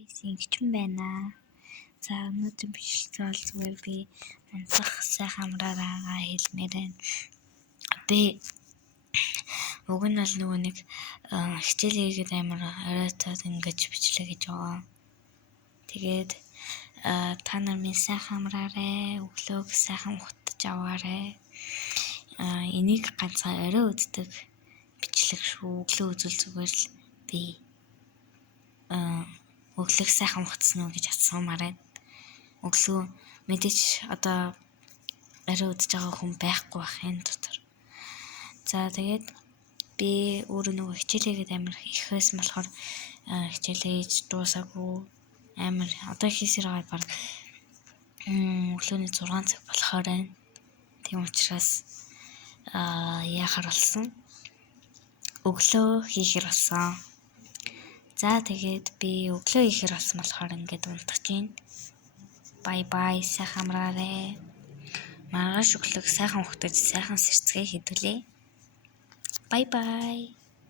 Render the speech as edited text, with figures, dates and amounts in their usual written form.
Бейсийн гिचүн байна. За өнөөдөр бичлэгтэй бол зүгээр би онцлог сайхан амраараа хэлмээр байна. Би уг нь бол нөгөө нэг хичээлээгээд амар оройтоод ингэж бичлэг гэж байгаа. Тэгээд та нар минь сайхан амраарай, өглөөг сайхан утаж аваарай. Энийг ганцхан орой үздэг бичлэг шүү. Өглөө үзвэл зүгээр л би өглөөг сайхан утсан уу гэж асуумаар байна. Өглөө мэдээж одоо орой үзэж байгаа хүн байхгүй бах энэ дотор. За тэгээд би өөрөө нөгөө хичээлээгээд амар их байсан болохоор хичээлээж дуусаагүй амар одоо хийсээр байгаа баг өглөөний 6 цаг болохоор байна. Тийм учраас яахаар болсон. Өглөө хийхэр болсон. За тэгээд би өглөө хийхэр болсон болохоор ингээд унтах чинь. Бай сайхан амраарай. Маргааш өглөөг сайхан ухтаж сайхан сэрцгээ хэдүүлээ. Бай.